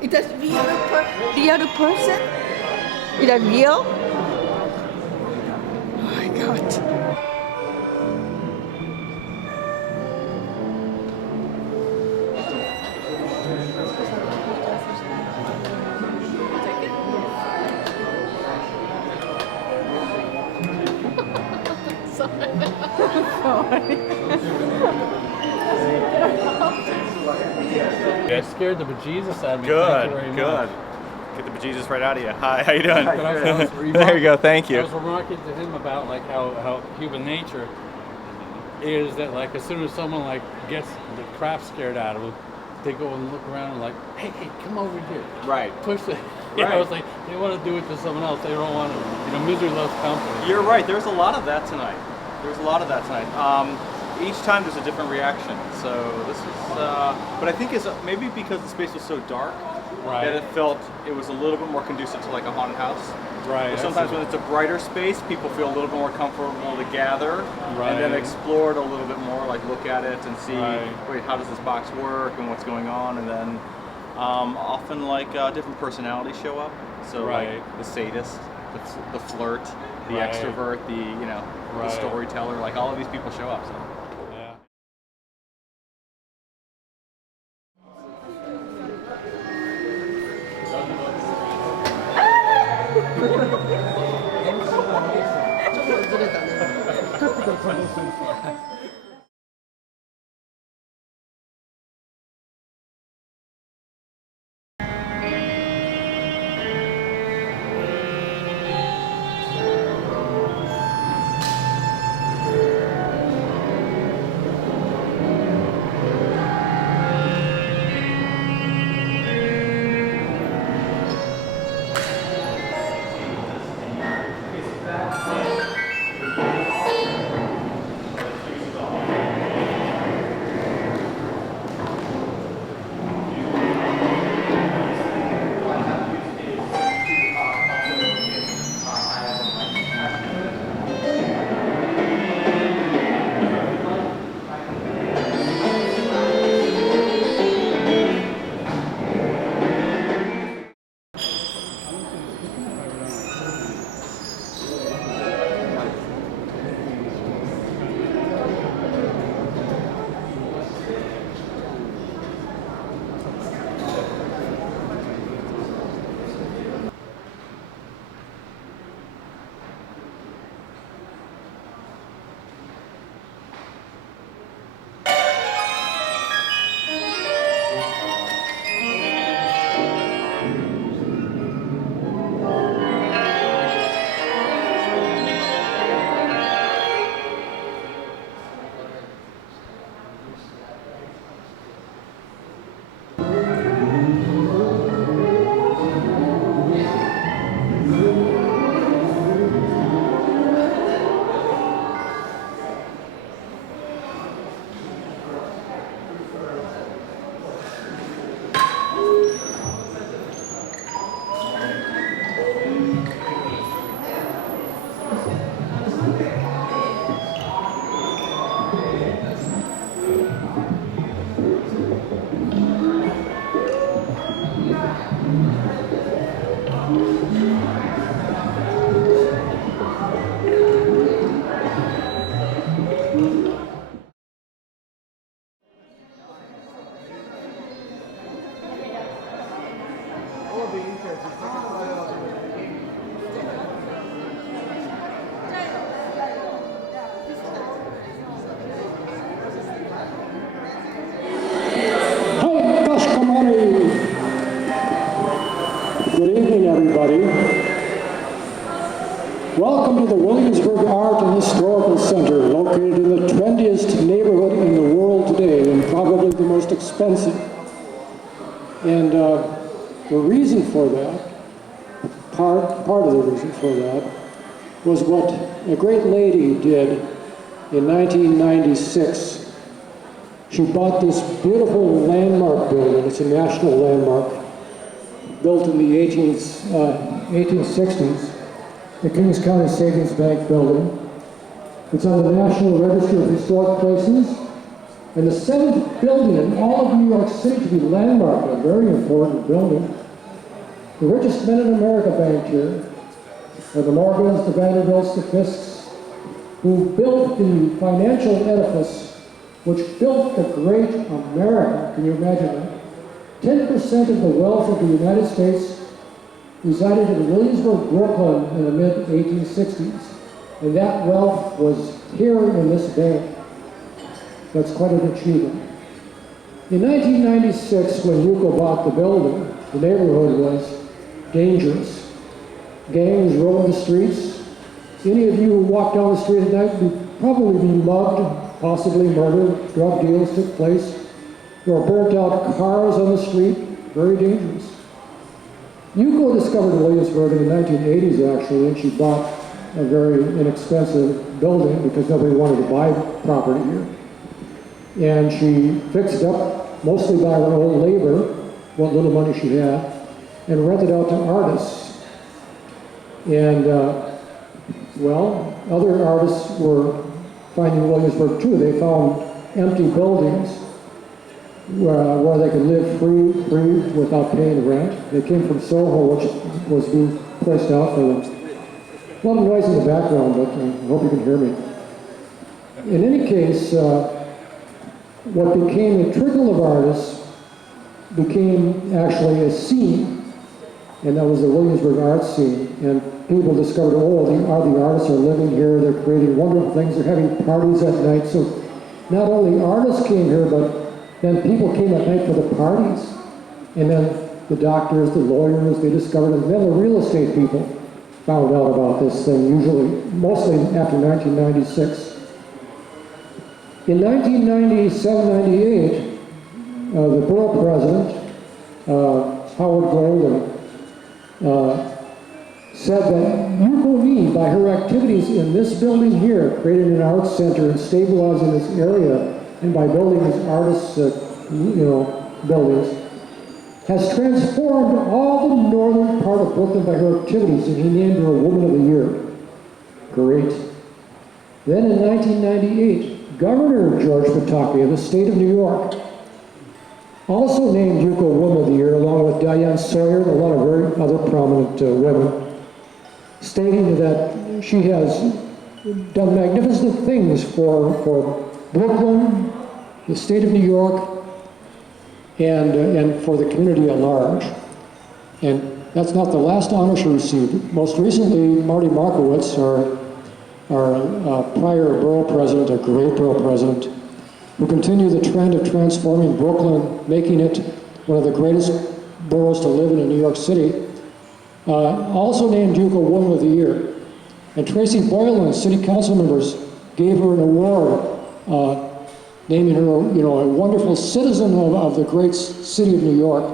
It is real person? Is that real? Oh my God. That scared the bejesus out of me. Good, Thank you very good. much. Get the bejesus right out of you. Hi, how you doing? There you go, thank you. I was remarking to him about like how human nature is that like as soon as someone like gets the crap scared out of them, they go and look around and like, hey, come over here. Right. Push it. You know, it's like they want to do it to someone else. They don't want to, misery loves company. You're right. There's a lot of that tonight. Each time there's a different reaction. So this is, but I think it's maybe because the space was so dark that it was a little bit more conducive to like a haunted house. Right. But sometimes when it's a brighter space, people feel a little bit more comfortable to gather and then explore it a little bit more, like look at it and see, wait, how does this box work and what's going on, and then often like different personalities show up. So like the sadist, the flirt, the extrovert, the storyteller, like all of these people show up. So. Good evening, everybody. Welcome to the Williamsburg Art and Historical Center, located in the trendiest neighborhood in the world today, and probably the most expensive. And the reason for that, part of the reason for that, was what a great lady did in 1996. She bought this beautiful landmark building. It's a national landmark, built in the 1860s, the Kings County Savings Bank building. It's on the National Register of Historic Places, And the seventh building in all of New York City to be landmarked, a very important building. The richest men in America banked here are the Morgans, the Vanderbilts, the Fisks, who built the financial edifice which built the great America. Can you imagine that? 10% of the wealth of the United States resided in Williamsburg, Brooklyn in the mid-1860s. And that wealth was here in this bank. That's quite an achievement. In 1996, when Yuko bought the building, the neighborhood was dangerous. Gangs roamed the streets. Any of you who walked down the street at night would probably be mugged, possibly murdered. Drug deals took place. There were burnt out cars on the street. Very dangerous. Yuko discovered Williamsburg in the 1980s, actually, and she bought a very inexpensive building because nobody wanted to buy property here. And she fixed it up, mostly by her own labor, what little money she had, and rented out to artists. And, well, other artists were finding Williamsburg too. They found empty buildings where they could live free without paying rent. They came from Soho, which was being priced out for them. A lot of noise in the background, but I hope you can hear me. In any case, what became a trickle of artists became actually a scene, and that was the Williamsburg art scene. And people discovered, oh, the artists are living here, they're creating wonderful things, they're having parties at night. So not only artists came here, but then people came at night for the parties. And then the doctors, the lawyers, they discovered it. And then the real estate people found out about this thing, mostly after 1996. In 1997-98, the borough president, Howard Golden, said that Yuko Nii, by her activities in this building here, creating an arts center and stabilizing this area, and by building these artists, buildings, has transformed all the northern part of Brooklyn by her activities, and he named her a Woman of the Year. Great. Then in 1998, Governor George Pataki of the state of New York also named Yuko Woman of the Year, along with Diane Sawyer and a lot of very other prominent women, stating that she has done magnificent things for Brooklyn, the state of New York, and for the community at large. And that's not the last honor she received. Most recently, Marty Markowitz, our prior borough president, a great borough president, who continued the trend of transforming Brooklyn, making it one of the greatest boroughs to live in New York City, also named Yuko Woman of the Year. And Tracy Boylan, city council members, gave her an award, naming her, a wonderful citizen of the great city of New York.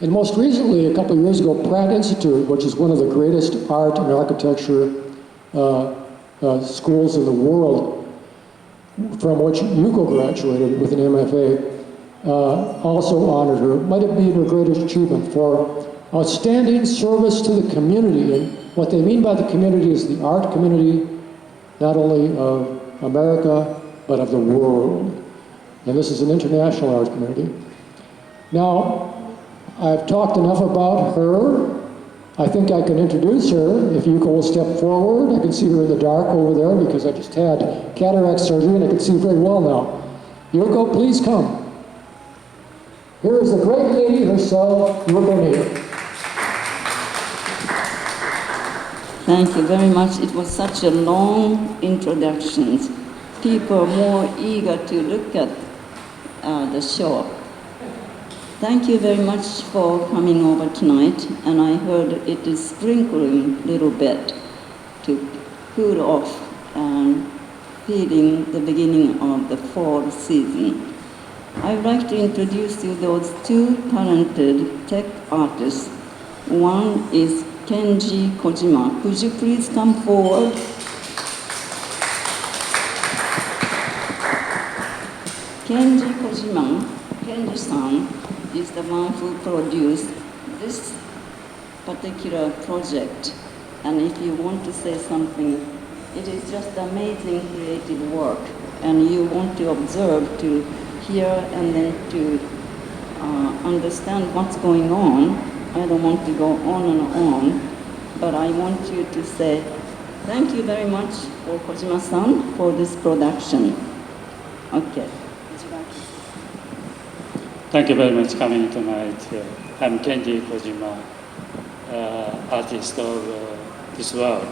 And most recently, a couple of years ago, Pratt Institute, which is one of the greatest art and architecture schools in the world, from which Yuko graduated with an MFA, also honored her. Might have been her greatest achievement for outstanding service to the community. And what they mean by the community is the art community, not only of America, but of the world. And this is an international art community. Now, I've talked enough about her. I think I can introduce her. If Yuko will step forward, I can see her in the dark over there because I just had cataract surgery and I can see very well now. Yuko, please come. Here is the great lady herself, Yuko Nii. Thank you very much. It was such a long introduction. People are more eager to look at the show. Thank you very much for coming over tonight, and I heard it is sprinkling a little bit to cool off and feeling the beginning of the fall season. I'd like to introduce you those two talented tech artists. One is Kenji Kojima. Could you please come forward? Kenji Kojima, Kenji-san, is the one who produced this particular project. And if you want to say something, it is just amazing creative work. and you want to observe, to hear, and then to understand what's going on. I don't want to go on and on, but I want you to say, thank you very much for Kojima-san for this production. Okay. Thank you very much for coming tonight. I'm Kenji Kojima, artist of this work.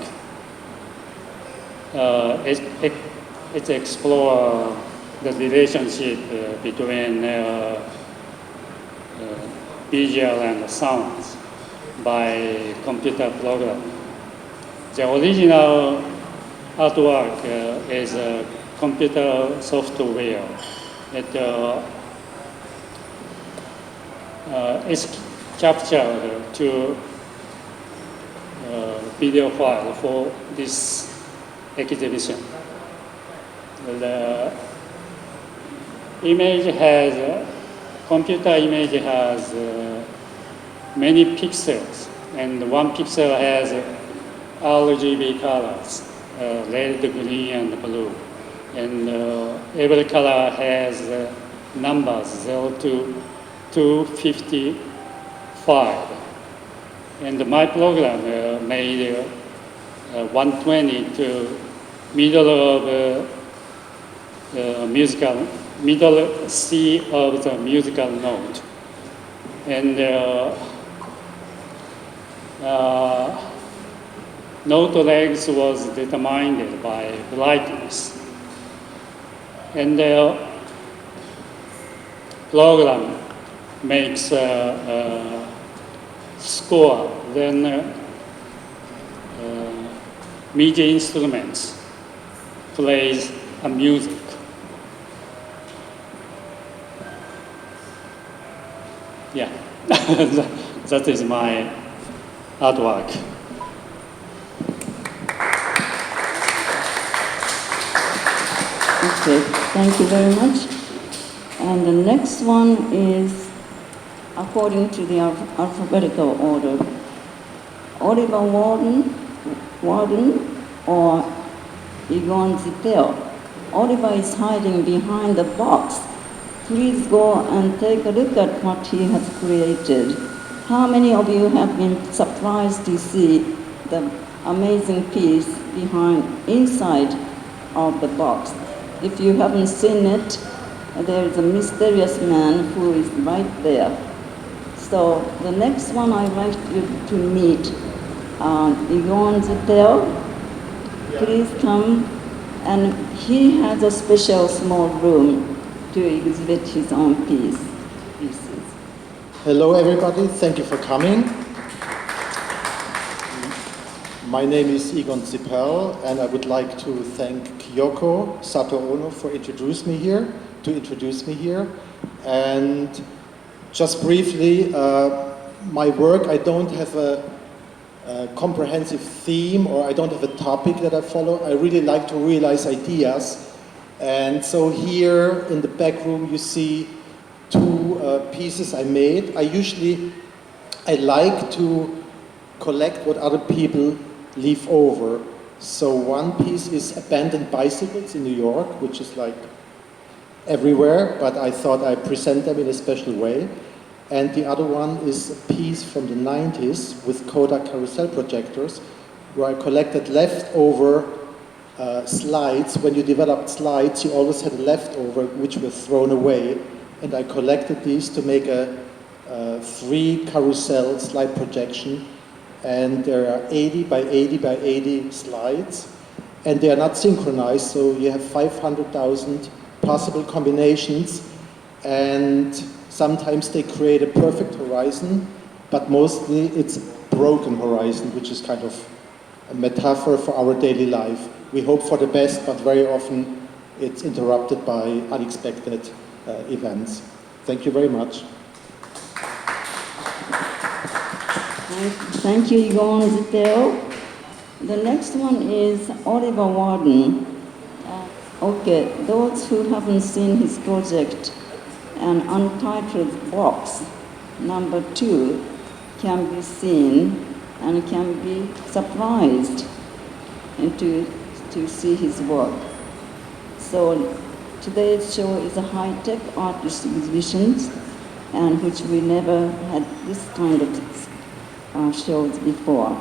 It explores the relationship between visual and sounds by computer program. The original artwork is a computer software. It's captured to video file for this exhibition. The image has, computer image has many pixels, and one pixel has RGB colors, red, green, and blue. And every color has numbers 0 to 255. And my program made 120 to middle of middle C of the musical note. And note length was determined by brightness. And the program makes a score, then MIDI instruments plays a music. Yeah, that is my artwork. Okay, thank you very much. And the next one is according to the alphabetical order. Oliver Warden or Egon Zippel. Oliver is hiding behind the box. Please go and take a look at what he has created. How many of you have been surprised to see the amazing piece inside of the box? If you haven't seen it, there is a mysterious man who is right there. So the next one I'd like you to meet, Egon Zippel. Please come, and he has a special small room to exhibit his own pieces. Hello everybody, thank you for coming. My name is Egon Zippel, and I would like to thank Kyoko, Sato for introducing me here. And just briefly, my work, I don't have a comprehensive theme, or I don't have a topic that I follow. I really like to realize ideas. And so here in the back room you see two pieces I made. I like to collect what other people leave over. So one piece is abandoned bicycles in New York, which is like everywhere, but I thought I'd present them in a special way. And the other one is a piece from the 90s with Kodak carousel projectors, where I collected leftover slides. When you developed slides, you always had a leftover which were thrown away. And I collected these to make a 3 carousel slide projection. And there are 80 by 80 by 80 slides. And they are not synchronized, so you have 500,000 possible combinations. And sometimes they create a perfect horizon, but mostly it's a broken horizon, which is kind of a metaphor for our daily life. We hope for the best, but very often it's interrupted by unexpected events. Thank you very much. Thank you, Egon Zippel. The next one is Oliver Warden. Okay, those who haven't seen his project, an untitled box, number 2, can be seen and can be surprised to see his work. So today's show is a high-tech artist exhibition, and which we never had this kind of shows before.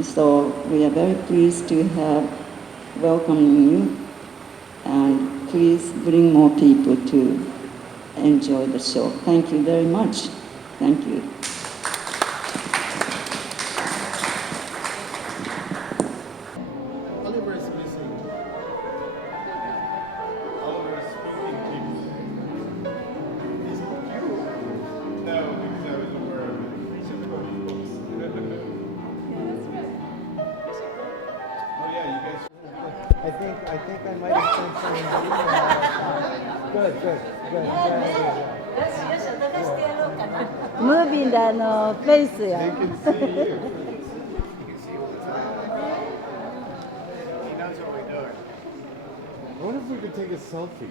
So we are very pleased to have welcoming you, and please bring more people to enjoy the show. Thank you very much. Thank you. Oliver is missing. Oliver is speaking to you. Is it you? No, because I was aware of it. Oh yeah, you guys. I think I might have sent some email. Good. ムービーでフェイスや。 They can see you. I wonder if we could take a selfie.